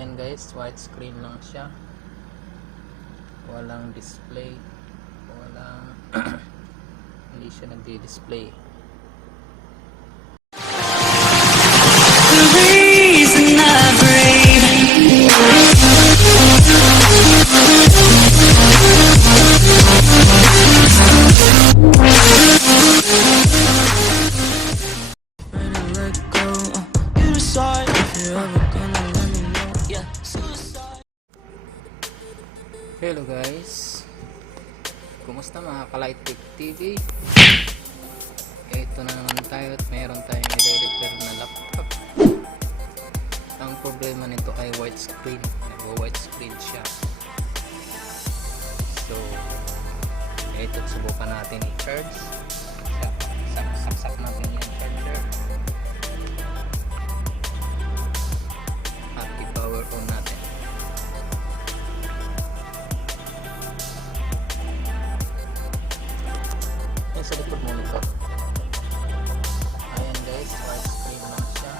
Ayan guys, widescreen lang siya, walang display, walang hindi siya nagdi-display. Hello guys, kumusta mga ka-Lightech TV? Ito na naman tayo at mayroon tayong i-repair na laptop. Ang problema nito ay widescreen, nag-widescreen siya. So ito, subukan natin i-charge. Saksak natin yung charger at i-power on natin. Sa likod monitor. Ayan guys, widescreen lang siya,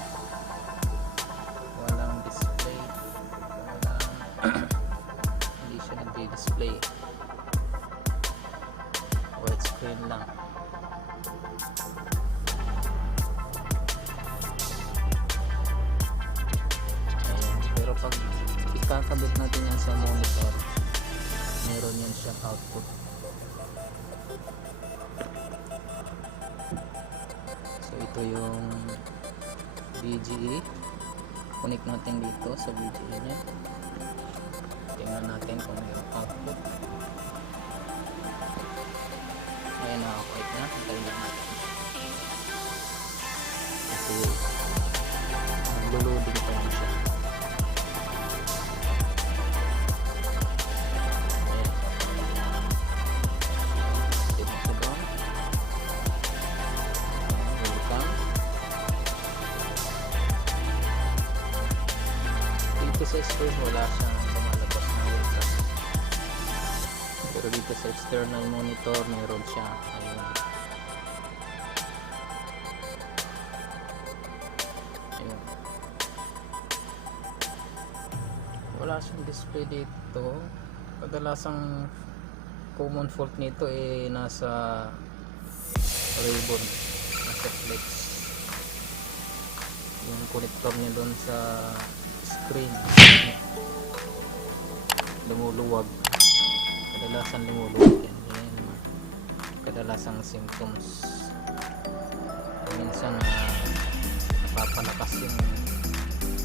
walang display, hindi siya nagdi-display, widescreen lang. Ayan. Pero pag ikakabit natin yan sa monitor, meron yan siyang output. So ito yung VGA, connect natin dito sa VGA nya, tingnan natin kung mayroong output. Ayan, naka-connect na, hintayin lang natin kasi naglo-loading pa lang siya. Sa screen wala siyang lumalabas na welcome, pero dito sa external monitor meron siya. Ayun. Ayun. Wala siyang display dito. Kadalasang common fault nito nasa ribbon, nasa flex yung connector niya doon sa screen, lumuluwag. Kadalasan lumuluwag yan. Yan kadalasang symptoms. Minsan napapalakas yung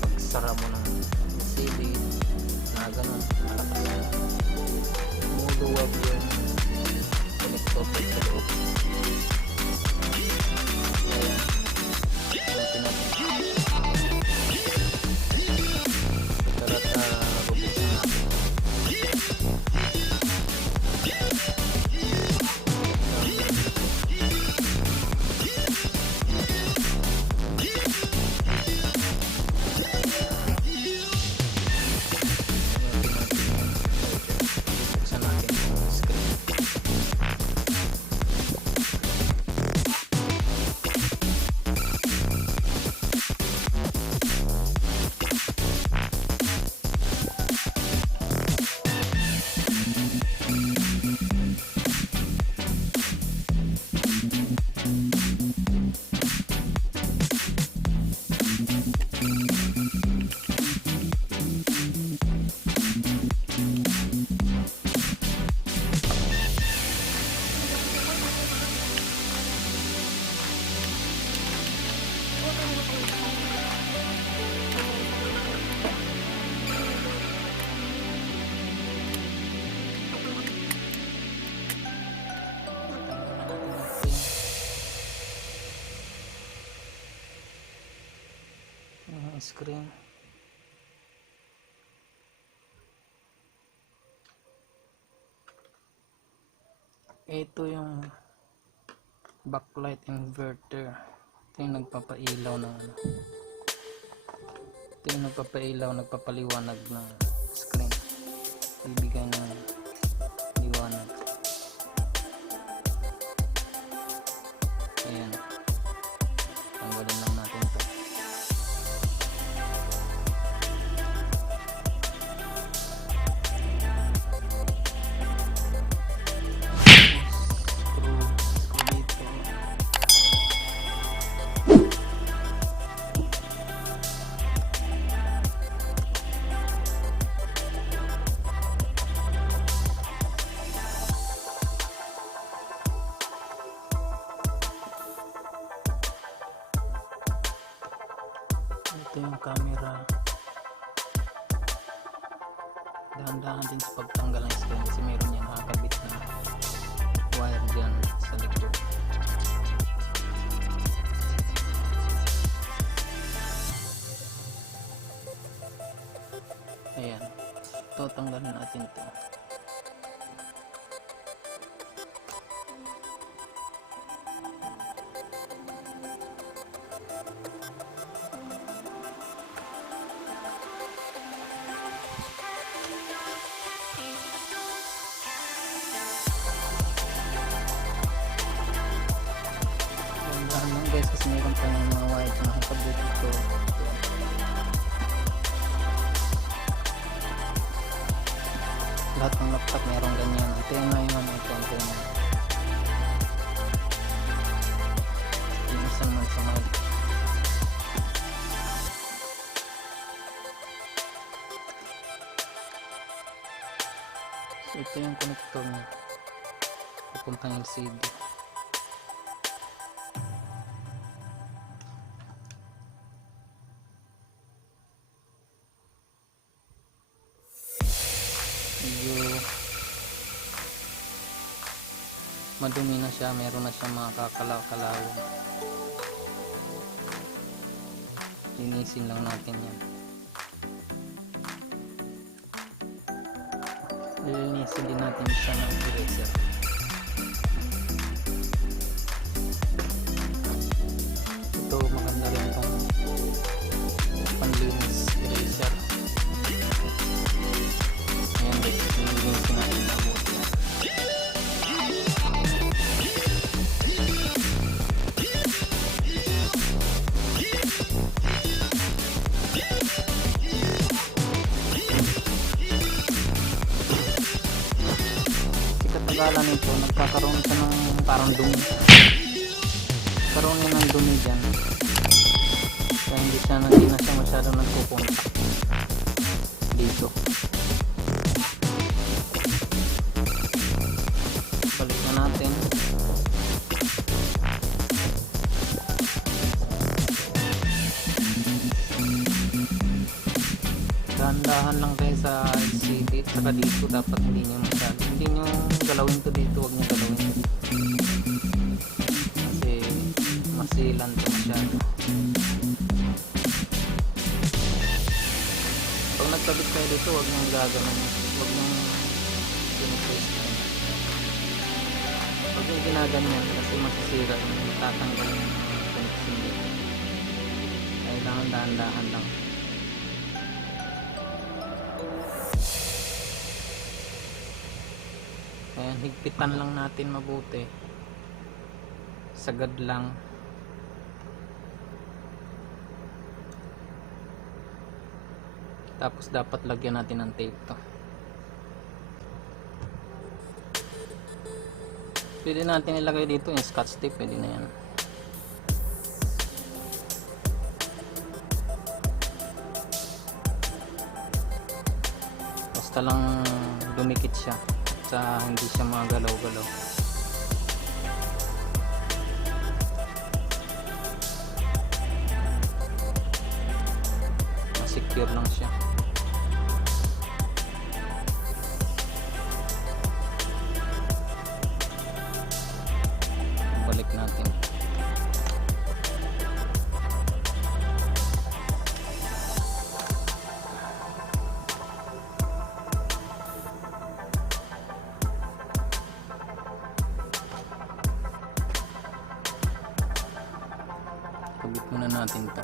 pagsara mo ng LCD na ganun, malakas yan, lumuluwag yung connector sa loob. Ayan, buti natin. Screen. Ito yung backlight inverter. Ito yung nagpapailaw ng ito yung nagpapailaw, nagpapaliwanag ng screen, ibigay ng liwanag. Ayan, tanggalin lang natin ito. camera. Dahan-dahan din sa pagtanggal ng screen kasi meron yung nakakabit na wire dyan sa likod. Ayan, ito tanggalin natin ito. Guys, kasi meron pa yung mga wire na nakakabit ito. Lahat ng laptop meron ganyan. Antena yun, ito antena. Yung isang man sa mag. So ito yung connector niya papuntang LCD. Madumi na siya, meron na siya mga kakalaw-kalawang. Linisin lang natin yan. Linisin din natin siya ng eraser. Ito maganda rin itong panlinis eraser. Ayan guys, linisin natin ang buti. Katagalan nito, nagkakaroon siya ng parang dumi. Karoon niya ng dumi dyan. Kaya hindi na siya masyado nagpupunta dito. Balik na natin. Dahan-dahan lang kayo sa LCD at saka dito dapat hindi nyo masyado. Hindi nyo galawin to dito, huwag nyo galawin to. Kasi masilan to masyado. Pag nagkabit kayo dito, huwag nyo gagawin. Huwag nyo ginipress na. Huwag nyo ginaganyan kasi masisira yung tatanggal yung connection dito. Kailangan dahan-dahan lang. Ayan, higpitan lang natin mabuti. Sagad lang. Tapos dapat lagyan natin ng tape to. Pwede natin ilagay dito yung scotch tape, pwede na yan. Basta lang dumikit siya sa hindi siya magalaw-galaw. Secure lang siya. Balik natin. Kabit muna natin ito.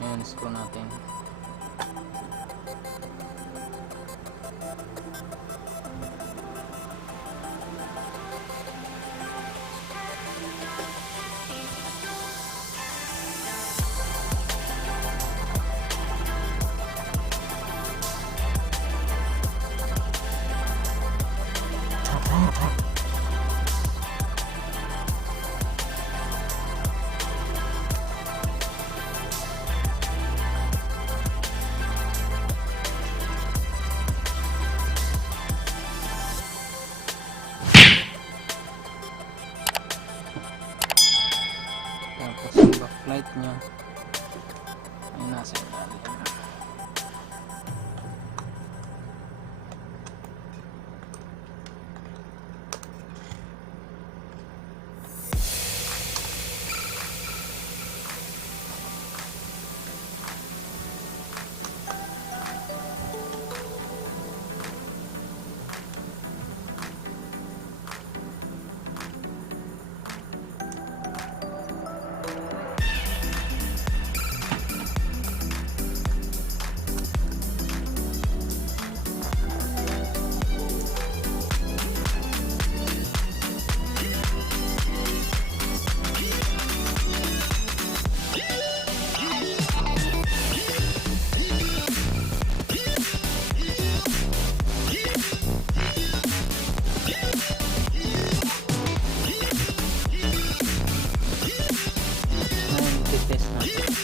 Ayan, screw natin. nyo ay nasa ilalim.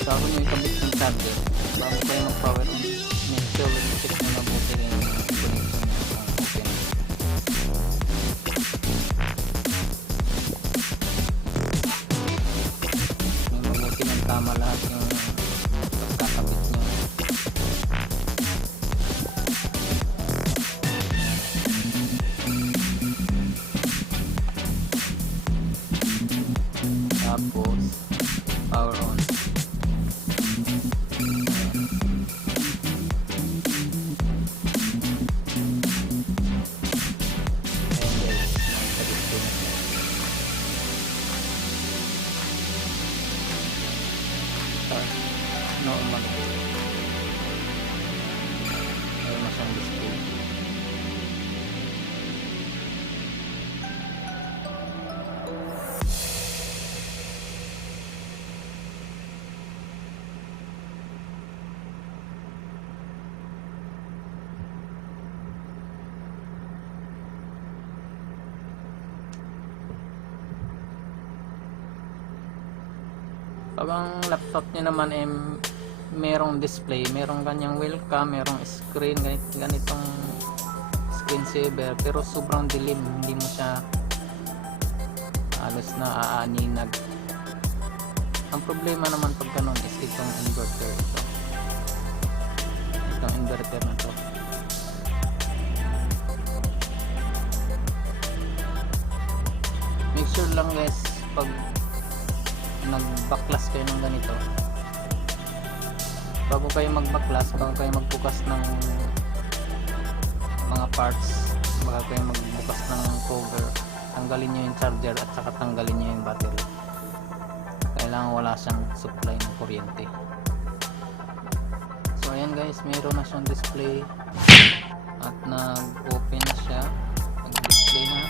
Bago nyo ikabit yung charger, bago kayo mag-power on, make sure check nyo mabuti yung connection nyo kung okay. May mabuti ng tama lahat yung pagkakabit nyo. Tapos power on. Normal. Ayun na siyang display. Pag ang laptop nyo naman ay merong display, merong kanyang welcome, merong screen, ganitong screensaver, pero sobrang dilim, hindi mo siya halos na aaninag. Ang problema naman pag ganun is itong inverter ito. Itong inverter na to. Make sure lang guys, pag nagbaklas kayo ng ganito, bago kayo magbaklas, bago kayo magbukas ng mga parts, bago kayo magbukas ng cover, tanggalin nyo yung charger at saka tanggalin nyo yung battery. Kailangan wala siyang supply ng kuryente. So ayan guys, mayroon na siyang display at nag-open na siya, nag-display na.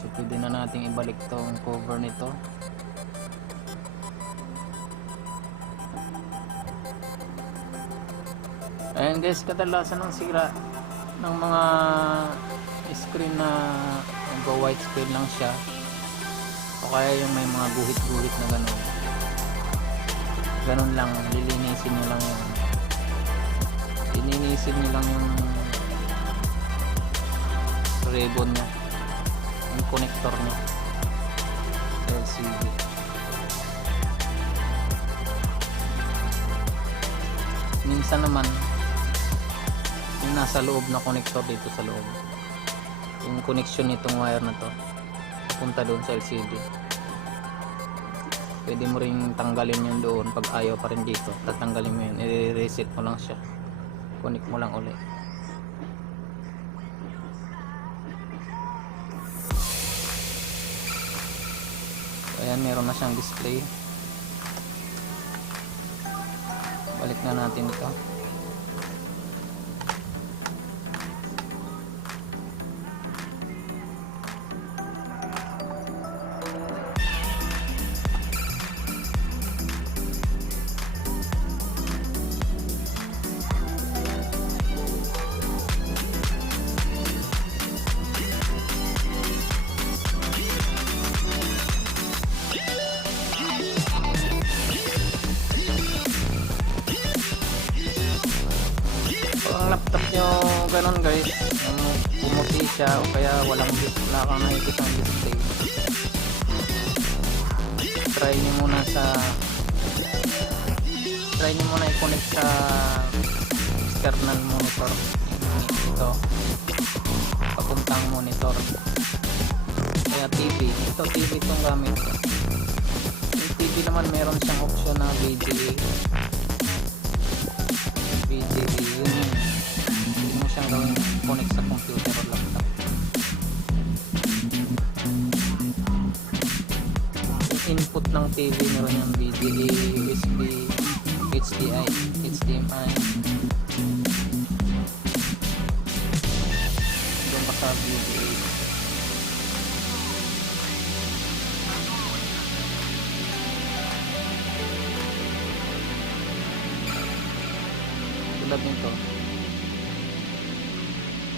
So pwede na nating ibalik tong cover nito. Ayan guys, kadalasan ng sira ng mga screen na widescreen lang siya, o kaya yung may mga guhit-guhit na ganun lang, lilinisin nyo lang yung ribbon nya, yung connector nya sa LCD. Minsan naman yung nasa loob na connector dito sa loob, yung connection nitong wire na to papunta doon sa LCD, pwede mo ring tanggalin yun doon. Pag ayaw pa rin dito, tatanggalin mo yun, i-reset mo lang siya, connect mo lang ulit. Ayan, meron na siyang display. Balik na natin ito. laptop nyo ganun guys, pumuti siya o kaya wala kang nakikita ang display, try nyo muna i-connect sa external monitor. Ito papuntang monitor, kaya TV. Ito TV itong gamit ko. Yung TV naman meron siyang option na VGA. Yun mo siyang gawin connect sa computer o laptop. Yung input ng TV meron yung VGA, USB, HDMI. Doon pa sa VGA. Tulad nito,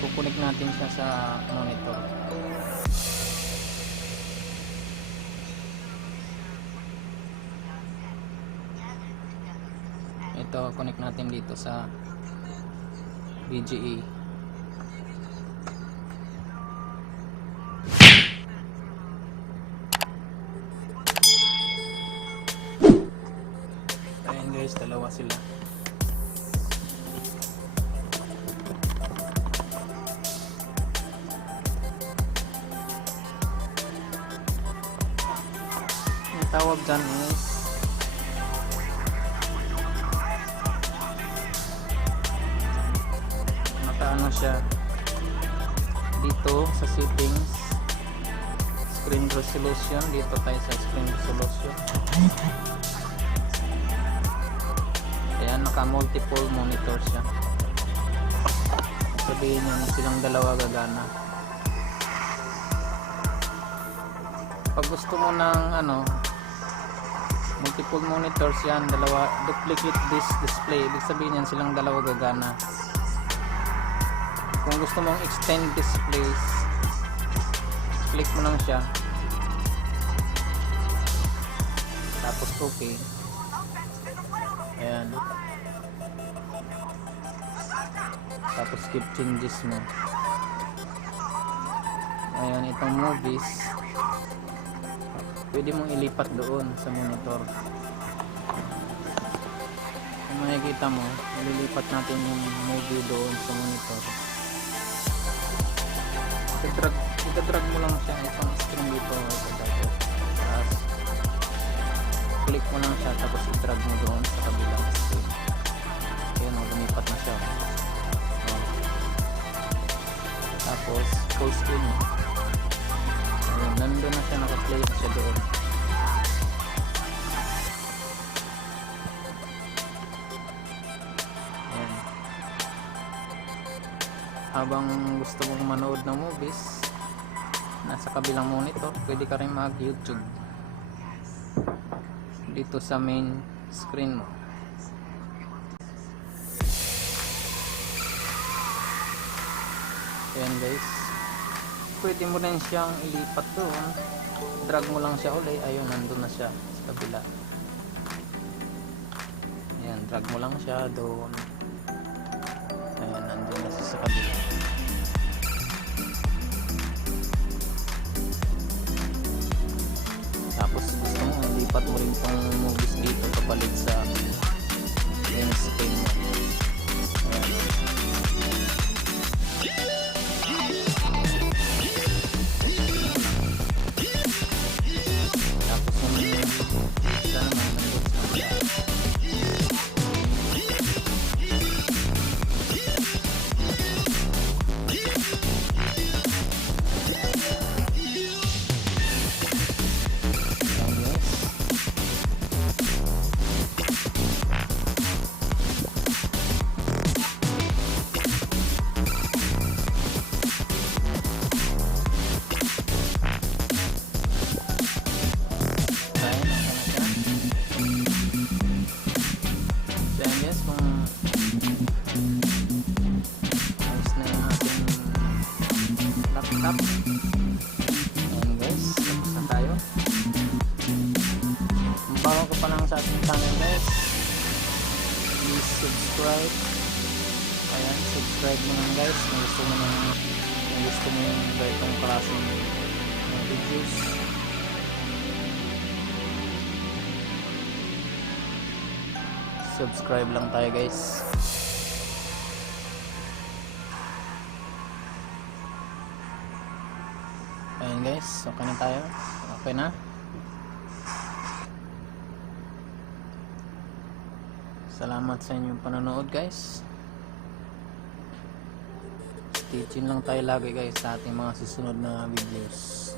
kukunik natin siya sa monitor. Ito, connect natin dito sa VGA. Ayan guys, dalawa sila. Ang tawag dyan is ano siya dito sa settings, screen resolution. Dito tayo sa screen resolution. Ayan, naka multiple monitor siya. Sabihin nyo silang dalawa gagana. Pag gusto mo ng multiple monitors, yan dalawa, duplicate this display, ibig sabihin yan silang dalawa gagana. Kung gusto mong extend displays, click mo lang siya, tapos okay. Ayan, tapos skip changes mo. Ayan, itong movies pwede mong ilipat doon sa monitor. Kung makikita mo, ililipat natin yung movie doon sa monitor. Itadrag mo lang siya itong screen dito, tapos click mo lang siya, tapos idrag mo doon sa kabilang screen. Ayan, lumipat na siya. Tapos full screen. Ayan, nandun na siya, naka-play na siya doon. Habang gusto mong manood ng movies nasa kabilang monitor, pwede ka rin mag YouTube dito sa main screen mo. Ayan guys, pwede mo rin siyang ilipat doon, drag mo lang siya ulit. Ayun, nandun na siya sa kabila. Ayan, drag mo lang siya doon. Ayan, nandun na siya sa kabila. Tapos gusto mo, lipat mo rin itong movies dito pabalik sa main screen mo. Ayan. Tapos yung isa naman nandun sa kabila. Ayan guys, tapos na tayo. Kung bago ko pa lang sa ating channel guys, please subscribe. Ayan, subscribe mo lang guys kung gusto mo yung ganitong klaseng mga videos. Subscribe lang tayo guys. Ayan guys, okay na tayo. Okay na. Salamat sa inyong panonood guys. Stay tuned lang tayo lagi guys sa ating mga susunod na videos.